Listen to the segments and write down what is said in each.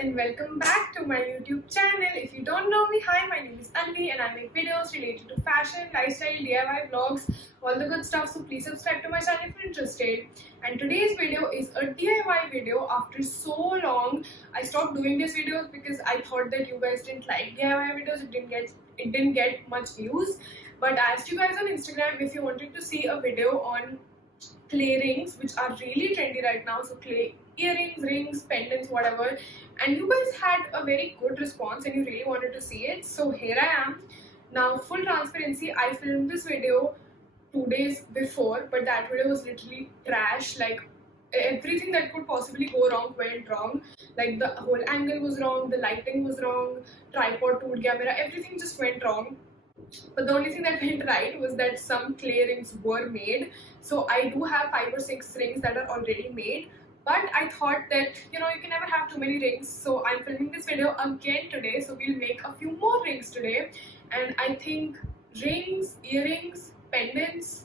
and welcome back to my YouTube channel. If you don't know me, hi, my name is Anvi and I make videos related to fashion, lifestyle, DIY vlogs, all the good stuff. So please subscribe to my channel if you're interested. And today's video is a DIY video. After so long, I stopped doing these videos because I thought that you guys didn't like DIY videos. It didn't get much views. But I asked you guys on Instagram if you wanted to see a video on clay rings, which are really trendy right now. So clay earrings, rings, pendants, whatever, and you guys had a very good response and you really wanted to see it. So here I am. Now, full transparency, I filmed this video 2 days before, but that video was literally trash. Like, everything that could possibly go wrong went wrong. Like, the whole angle was wrong, the lighting was wrong, tripod toot gaya mera, everything just went wrong. But the only thing that went right was that some clay rings were made. So I do have 5 or 6 rings that are already made. But I thought that, you can never have too many rings. So I'm filming this video again today. So we'll make a few more rings today. And I think rings, earrings, pendants.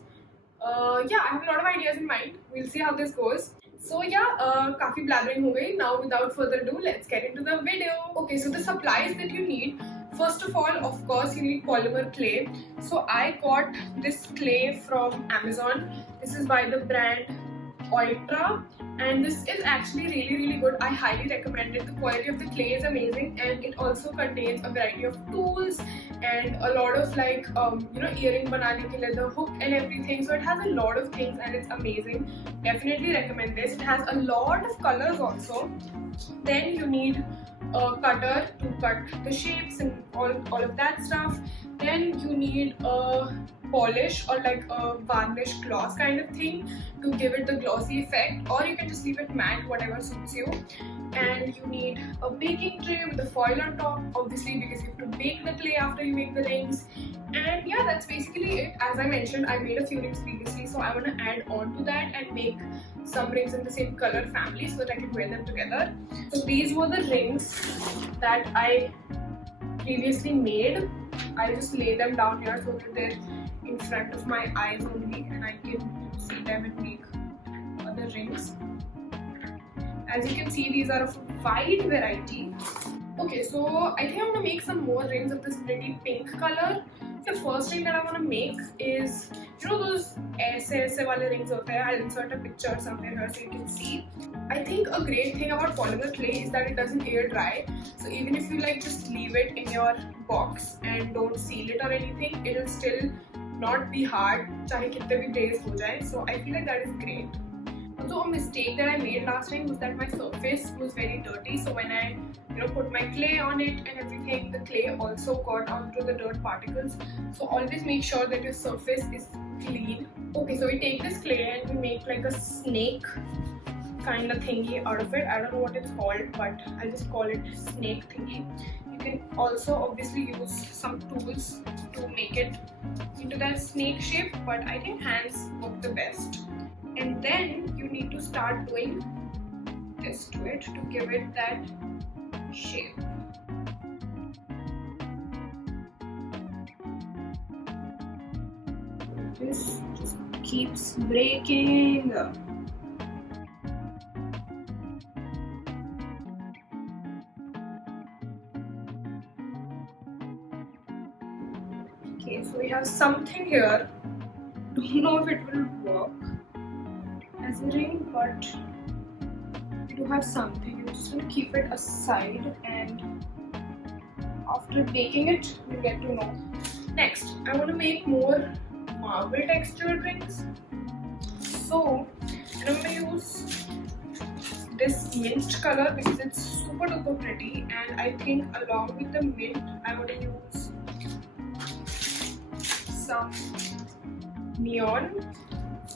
Yeah, I have a lot of ideas in mind. We'll see how this goes. So yeah, काफी blabbering हो गई. Now without further ado, let's get into the video. Okay, so the supplies that you need. First of all, of course, you need polymer clay. So I got this clay from Amazon. This is by the brand Oitra, and this is actually really good. I highly recommend it. The quality of the clay is amazing, and it also contains a variety of tools and a lot of like earring banane ke liye, the hook and everything. So it has a lot of things and it's amazing. Definitely recommend this. It has a lot of colors also. Then you need a cutter to cut the shapes and all of that stuff. Then you need a polish or like a varnish gloss kind of thing to give it the glossy effect, or you can just leave it matte, whatever suits you. And you need a baking tray with a foil on top, obviously, because you have to bake the clay after you make the rings. And yeah, that's basically it. As I mentioned, I made a few rings previously, so I want to add on to that and make some rings in the same color family so that I can wear them together. So these were the rings that I previously made. I'll just lay them down here so that they're in front of my eyes only and I can see them and make other rings. As you can see, these are of a wide variety. Okay, so I think I'm gonna make some more rings of this pretty pink color. The first ring that I want to make is, those aise wale rings hote hain. I'll insert a picture somewhere here so you can see. I think a great thing about polymer clay is that it doesn't air dry. So even if you just leave it in your box and don't seal it or anything, it'll still not be hard, chahe kitne bhi days ho jaye. So I feel like that is great. Also, a mistake that I made last time was that my surface was very dirty. So when I put my clay on it and everything, the clay also got onto the dirt particles. So always make sure that your surface is clean. Okay, so we take this clay and we make like a snake kind of thingy out of it. I don't know what it's called, but I'll just call it snake thingy. You can also obviously use some tools to make it into that snake shape, but I think hands work the best. And then you need to start doing this to it to give it that shape. This just keeps breaking. Okay, so we have something here. Don't know if it will work as a ring, but we do have something. I'm just going to keep it aside, and after baking it, we'll get to know. Next, I want to make more marble textured rings. So, I'm going to use this mint color because it's super duper pretty, and I think along with the mint, I want to use some neon,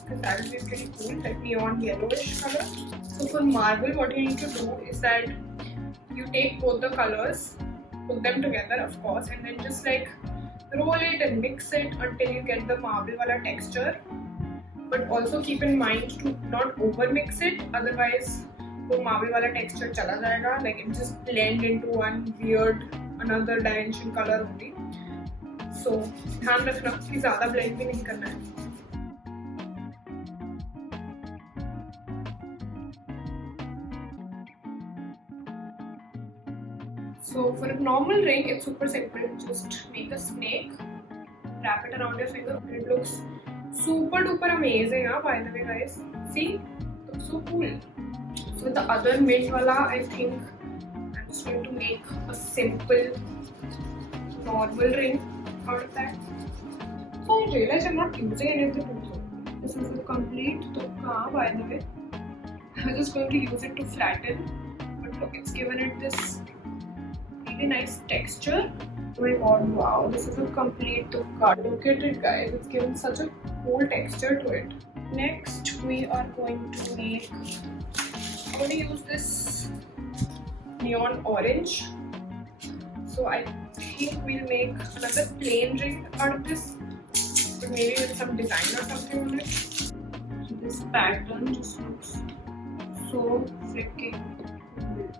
because that would be pretty cool, like neon yellowish color. So for marble, what you need to do is that you take both the colors, put them together of course, and then just roll it and mix it until you get the marble wala texture. But also keep in mind to not over mix it, otherwise the marble wala texture chala jayega, like it just blend into one weird another dimension color only. So ध्यान रखना कि ज़्यादा blend भी नहीं करना है. So for a normal ring, it's super simple. Just make a snake, wrap it around your finger, and it looks super duper amazing, by the way, guys. See? Looks so cool. So with the other mint wala, I think I'm just going to make a simple normal ring out of that. So I realize I'm not using any of the tools. This is a complete tukka, by the way. I'm just going to use it to flatten. But look, it's given it this really nice texture. Oh my god, wow, this is a complete tukka. Look at it, guys. It's given such a cool texture to it. Next, we are going to make, I'm going to use this neon orange. So I think we'll make another plain ring out of this, but maybe with some design or something on it. So this pattern just looks so freaking cool.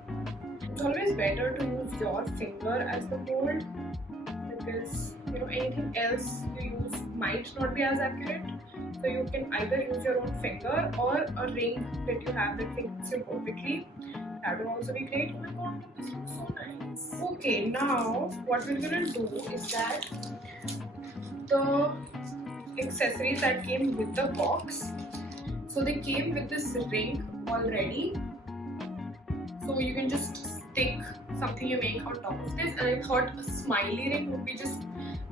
It's always better to use your finger as the mold, because anything else you use might not be as accurate. So you can either use your own finger or a ring that you have that fits you perfectly. That will also be great. Oh my god, this looks so nice. Okay, now what we're gonna do is that the accessories that came with the box, so they came with this ring already. So you can just stick something you make on top of this, and I thought a smiley ring would be just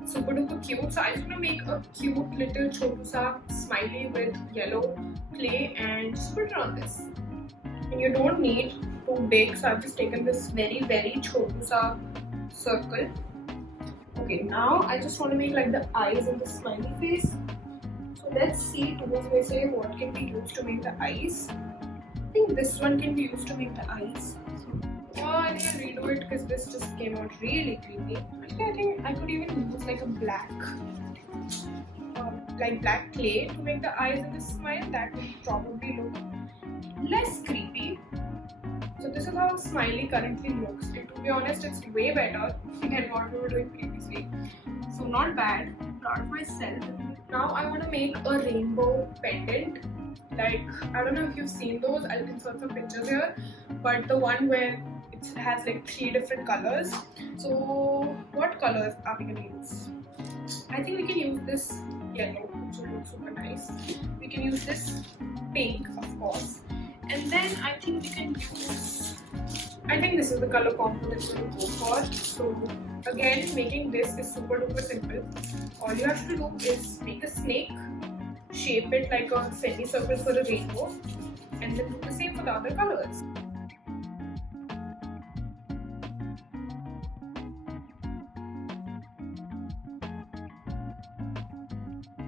super duper cute. So I'm just gonna make a cute little chotu sa smiley with yellow clay and just put it on this. And you don't need too big, so I've just taken this very chotu sa circle. Okay, now I just want to make like the eyes and the smiley face. So let's see towards me say what can be used to make the eyes. I think this one can be used to make the eyes. So, I think I'll redo it because this just came out really creepy. Actually, I think I could even use like a black clay to make the eyes and the smile. That would probably look less creepy. So this is how Smiley currently looks. And to be honest, it's way better than what we were doing previously. So not bad. Proud of myself. Now I want to make a rainbow pendant. Like, I don't know if you've seen those. I'll insert some pictures here. But the one where it has like 3 different colors. So what colors are we gonna use? I think we can use this yellow, which will look super nice. We can use this pink, of course. And then I think we can use, I think this is the color combo that we're going to go for. So again, making this is super duper simple. All you have to do is make a snake, shape it like a semicircle for a rainbow, and then do the same for the other colors.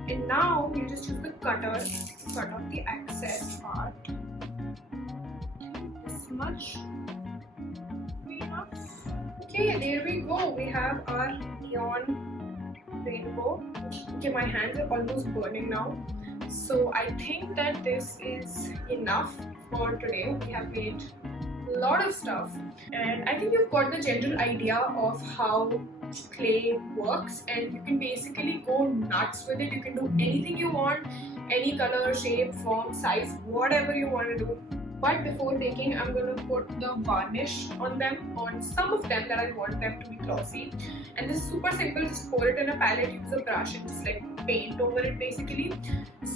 And now you just use the cutter to cut off the excess part. Much enough. Okay, there we go. We have our neon rainbow. Okay, my hands are almost burning now. So I think that this is enough for today. We have made a lot of stuff, and I think you've got the general idea of how clay works, and you can basically go nuts with it. You can do anything you want, any color, shape, form, size, whatever you want to do. But before baking, I'm going to put the varnish on them, on some of them that I want them to be glossy. And this is super simple, just pour it in a palette, use a brush and just like paint over it basically.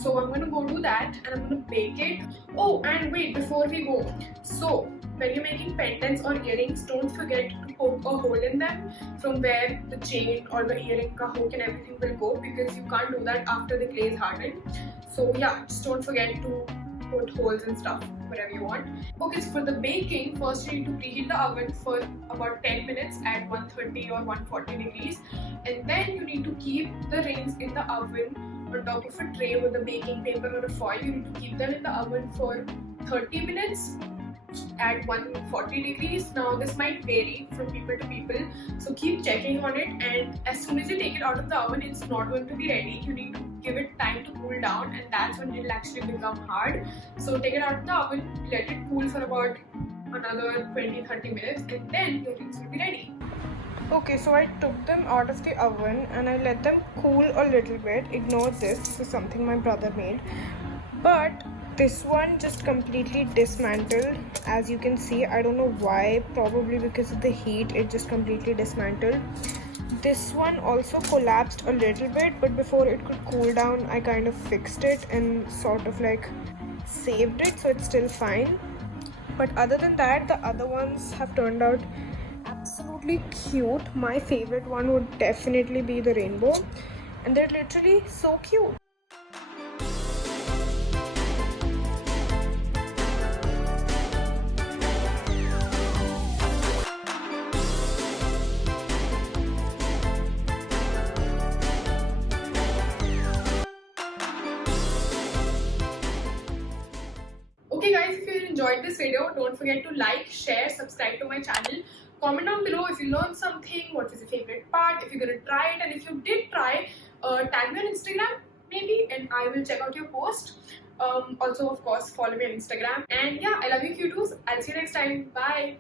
So I'm going to go do that and I'm going to bake it. Oh, and wait, before we go. So when you're making pendants or earrings, don't forget to poke a hole in them from where the chain or the earring ka hook and everything will go, because you can't do that after the clay is hardened. So yeah, just don't forget to put holes and stuff wherever you want. Okay, so for the baking, first you need to preheat the oven for about 10 minutes at 130 or 140 degrees, and then you need to keep the rings in the oven on top of a tray with a baking paper or a foil. You need to keep them in the oven for 30 minutes at 140 degrees. Now this might vary from people to people, so keep checking on it, and as soon as you take it out of the oven, it's not going to be ready. You need to give it time to cool down, and that's when it'll actually become hard. So take it out of the oven, let it cool for about another 20-30 minutes, and then your rings will be ready. Okay, so I took them out of the oven and I let them cool a little bit. Ignore this is something my brother made. But This one just completely dismantled. As you can see, I don't know why, probably because of the heat, it just completely dismantled. This one also collapsed a little bit, but before it could cool down, I kind of fixed it and sort of like saved it, so it's still fine. But other than that, the other ones have turned out absolutely cute. My favorite one would definitely be the rainbow, and they're literally so cute. Okay guys, if you enjoyed this video, don't forget to like, share, subscribe to my channel. Comment down below if you learned something, what was your favorite part, if you're gonna try it, and if you did try, tag me on Instagram maybe, and I will check out your post. Also, of course, follow me on Instagram. And yeah, I love you cuties. I'll see you next time. Bye.